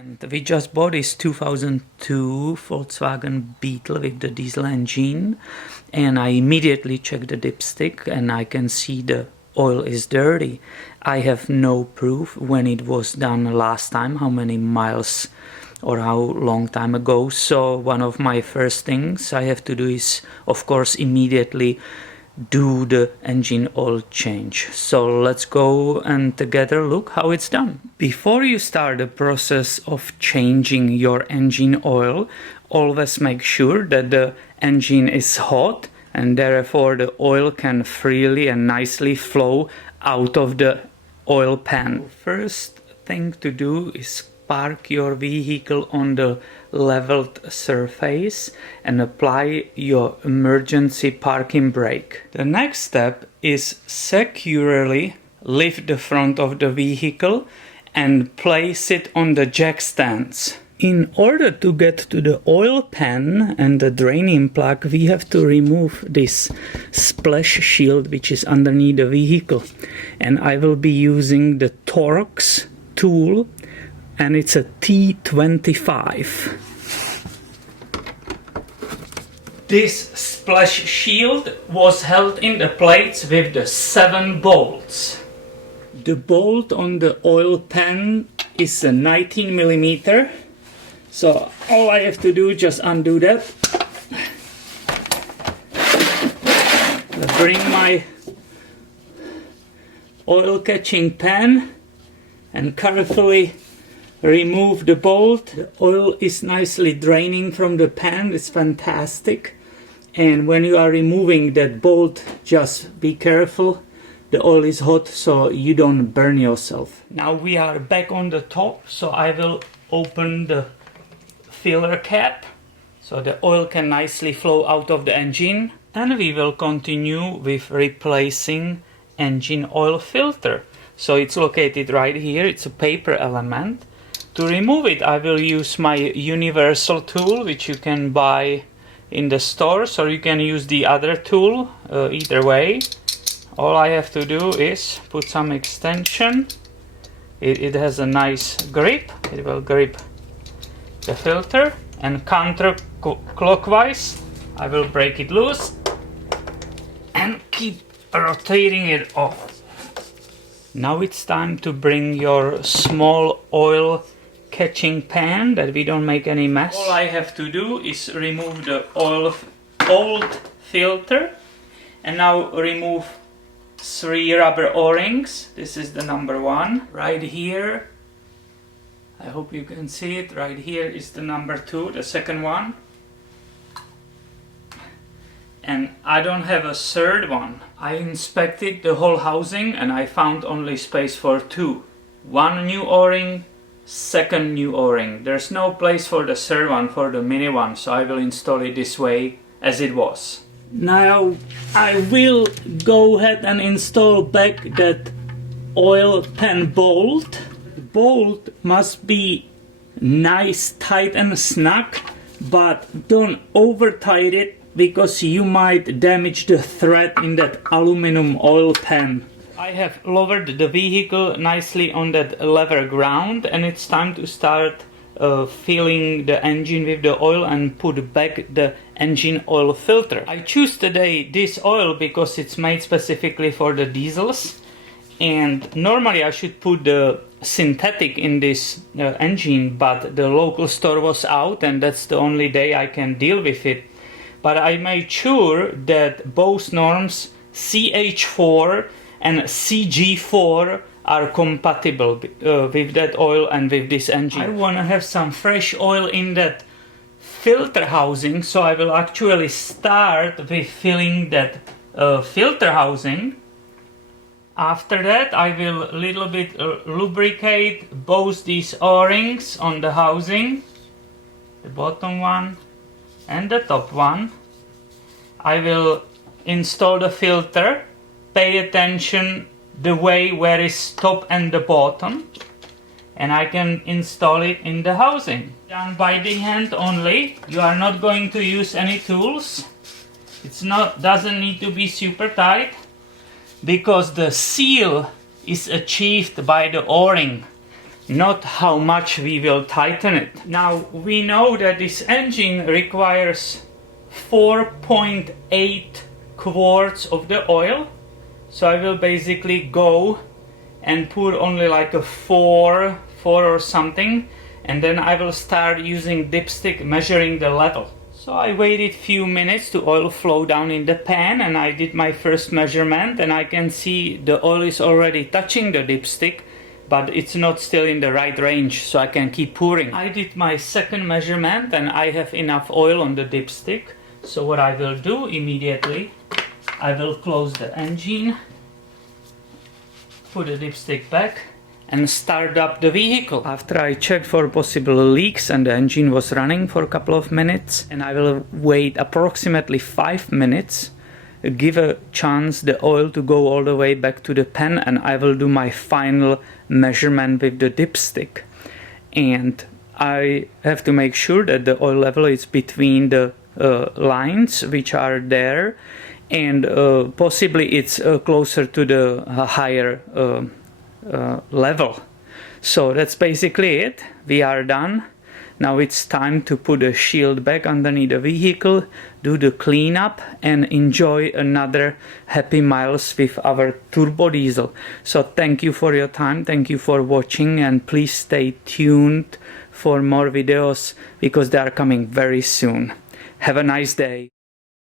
And we just bought this 2002 Volkswagen Beetle with the diesel engine, and I immediately checked the dipstick and I can see the oil is dirty. I have no proof when it was done last time, how many miles or how long time ago. So one of my first things I have to do is, of course, immediately do the engine oil change. So let's go and together look how it's done. Before you start the process of changing your engine oil, always make sure that the engine is hot and therefore the oil can freely and nicely flow out of the oil pan. First thing to do is park your vehicle on the leveled surface and apply your emergency parking brake. The next step is securely lift the front of the vehicle and place it on the jack stands. In order to get to the oil pan and the draining plug, we have to remove this splash shield which is underneath the vehicle, and I will be using the Torx tool, and it's a T25. This splash shield was held in the plates with the 7 bolts. The bolt on the oil pan is a 19 millimeter. So all I have to do is just undo that. Bring my oil catching pan and carefully remove the bolt. The oil is nicely draining from the pan, it's fantastic. And when you are removing that bolt, just be careful. The oil is hot so you don't burn yourself. Now we are back on the top, so I will open the filler cap so the oil can nicely flow out of the engine. And we will continue with replacing engine oil filter. So it's located right here, it's a paper element. To remove it, I will use my universal tool, which you can buy in the stores, or you can use the other tool, either way. All I have to do is put some extension. It has a nice grip, it will grip the filter, and counterclockwise I will break it loose and keep rotating it off. Now it's time to bring your small oil catching pan that we don't make any mess. All I have to do is remove the old filter and now remove 3 rubber O-rings. This is the number 1 right here. I hope you can see it. Right here is the number 2, the second one. And I don't have a third one. I inspected the whole housing and I found only space for 2. 1 new O-ring, second new O-ring. There's no place for the third one, for the mini one, so I will install it this way as it was. Now I will go ahead and install back that oil pan bolt. The bolt must be nice, tight and snug, but don't over tight it because you might damage the thread in that aluminum oil pan. I have lowered the vehicle nicely on that level ground, and it's time to start filling the engine with the oil and put back the engine oil filter. I choose today this oil because it's made specifically for the diesels, and normally I should put the synthetic in this engine, but the local store was out and that's the only day I can deal with it. But I made sure that both norms CH4 and CG4 are compatible with that oil and with this engine. I want to have some fresh oil in that filter housing, so I will actually start with filling that filter housing. After that I will a little bit lubricate both these O-rings on the housing, the bottom one and the top one. I will install the filter. Pay attention the way where is top and the bottom, and I can install it in the housing. Done by the hand only. You are not going to use any tools. Doesn't need to be super tight because the seal is achieved by the O-ring. not how much we will tighten it. Now we know that this engine requires 4.8 quarts of the oil, so I will basically go and pour only like a 4 or something, and then I will start using dipstick measuring the level. So I waited few minutes to oil flow down in the pan, and I did my first measurement, and I can see the oil is already touching the dipstick, but it's not still in the right range, so I can keep pouring. I did my second measurement and I have enough oil on the dipstick. So what I will do immediately, I will close the engine, put the dipstick back, and start up the vehicle. After I checked for possible leaks and the engine was running for a couple of minutes, and I will wait approximately 5 minutes, give a chance the oil to go all the way back to the pan, and I will do my final measurement with the dipstick. And I have to make sure that the oil level is between the lines which are there, and possibly it's closer to the higher level. So that's basically it. We are done. Now it's time to put a shield back underneath the vehicle, do the cleanup, and enjoy another happy miles with our Turbodiesel. So thank you for your time, thank you for watching, and please stay tuned for more videos because they are coming very soon. Have a nice day.